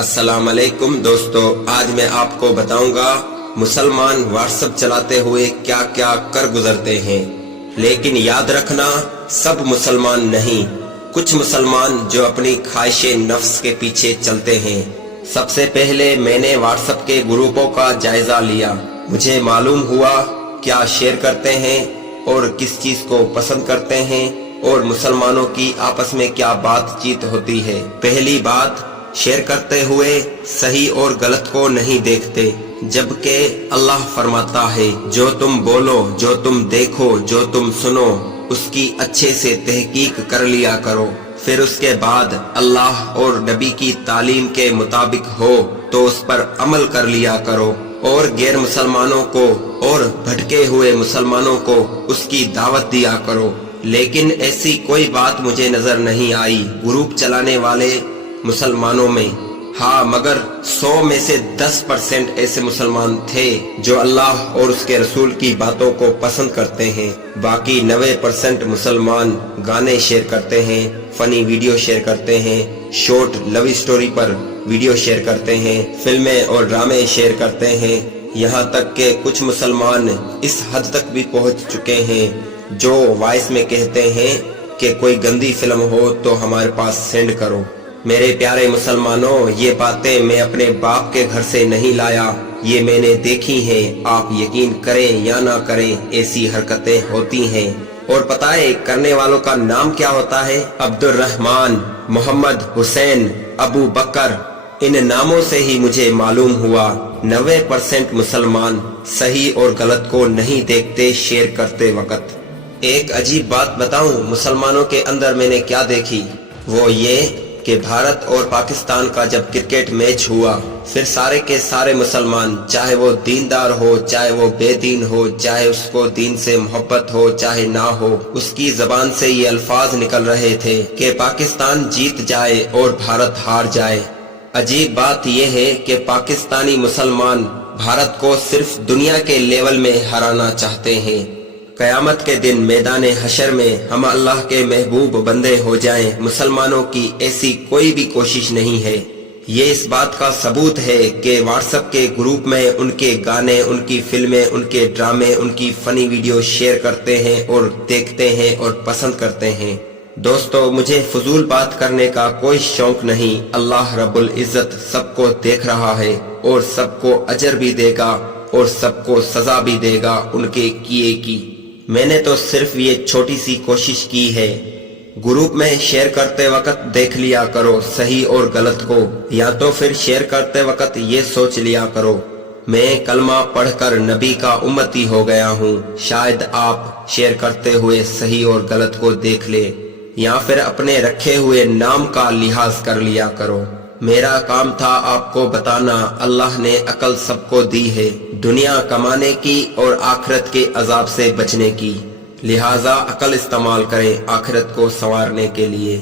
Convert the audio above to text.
السلام علیکم دوستو، آج میں آپ کو بتاؤں گا مسلمان واٹس ایپ چلاتے ہوئے کیا کیا کر گزرتے ہیں۔ لیکن یاد رکھنا، سب مسلمان نہیں، کچھ مسلمان جو اپنی خواہش نفس کے پیچھے چلتے ہیں۔ سب سے پہلے میں نے واٹس ایپ کے گروپوں کا جائزہ لیا۔ مجھے معلوم ہوا کیا شیئر کرتے ہیں اور کس چیز کو پسند کرتے ہیں، اور مسلمانوں کی آپس میں کیا بات چیت ہوتی ہے۔ پہلی بات، شیئر کرتے ہوئے صحیح اور غلط کو نہیں دیکھتے، جبکہ اللہ فرماتا ہے جو تم بولو، جو تم دیکھو، جو تم سنو، اس کی اچھے سے تحقیق کر لیا کرو۔ پھر اس کے بعد اللہ اور نبی کی تعلیم کے مطابق ہو تو اس پر عمل کر لیا کرو، اور غیر مسلمانوں کو اور بھٹکے ہوئے مسلمانوں کو اس کی دعوت دیا کرو۔ لیکن ایسی کوئی بات مجھے نظر نہیں آئی گروپ چلانے والے مسلمانوں میں۔ ہاں، مگر 100 میں سے 10% ایسے مسلمان تھے جو اللہ اور اس کے رسول کی باتوں کو پسند کرتے ہیں۔ باقی 90% مسلمان گانے شیئر کرتے ہیں، فنی ویڈیو شیئر کرتے ہیں، شارٹ لو سٹوری پر ویڈیو شیئر کرتے ہیں، فلمیں اور ڈرامے شیئر کرتے ہیں۔ یہاں تک کہ کچھ مسلمان اس حد تک بھی پہنچ چکے ہیں جو وائس میں کہتے ہیں کہ کوئی گندی فلم ہو تو ہمارے پاس سینڈ کرو۔ میرے پیارے مسلمانوں، یہ باتیں میں اپنے باپ کے گھر سے نہیں لایا، یہ میں نے دیکھی ہیں۔ آپ یقین کریں یا نہ کریں، ایسی حرکتیں ہوتی ہیں۔ اور پتہ ہے کرنے والوں کا نام کیا ہوتا ہے؟ عبد الرحمن، محمد، حسین، ابو بکر۔ ان ناموں سے ہی مجھے معلوم ہوا 90% مسلمان صحیح اور غلط کو نہیں دیکھتے شیئر کرتے وقت۔ ایک عجیب بات بتاؤں مسلمانوں کے اندر میں نے کیا دیکھی، وہ یہ کہ بھارت اور پاکستان کا جب کرکٹ میچ ہوا، پھر سارے کے سارے مسلمان، چاہے وہ دیندار ہو، چاہے وہ بے دین ہو، چاہے اس کو دین سے محبت ہو چاہے نہ ہو، اس کی زبان سے یہ الفاظ نکل رہے تھے کہ پاکستان جیت جائے اور بھارت ہار جائے۔ عجیب بات یہ ہے کہ پاکستانی مسلمان بھارت کو صرف دنیا کے لیول میں ہرانا چاہتے ہیں۔ قیامت کے دن میدان حشر میں ہم اللہ کے محبوب بندے ہو جائیں، مسلمانوں کی ایسی کوئی بھی کوشش نہیں ہے۔ یہ اس بات کا ثبوت ہے کہ واٹس ایپ کے گروپ میں ان کے گانے، ان کی فلمیں، ان کے ڈرامے، ان کی فنی ویڈیو شیئر کرتے ہیں اور دیکھتے ہیں اور پسند کرتے ہیں۔ دوستو، مجھے فضول بات کرنے کا کوئی شوق نہیں۔ اللہ رب العزت سب کو دیکھ رہا ہے اور سب کو اجر بھی دے گا اور سب کو سزا بھی دے گا ان کے کیے کی۔ میں نے تو صرف یہ چھوٹی سی کوشش کی ہے، گروپ میں شیئر کرتے وقت دیکھ لیا کرو صحیح اور غلط کو، یا تو پھر شیئر کرتے وقت یہ سوچ لیا کرو میں کلمہ پڑھ کر نبی کا امتی ہو گیا ہوں، شاید آپ شیئر کرتے ہوئے صحیح اور غلط کو دیکھ لے، یا پھر اپنے رکھے ہوئے نام کا لحاظ کر لیا کرو۔ میرا کام تھا آپ کو بتانا، اللہ نے عقل سب کو دی ہے، دنیا کمانے کی اور آخرت کے عذاب سے بچنے کی، لہٰذا عقل استعمال کریں آخرت کو سنوارنے کے لیے۔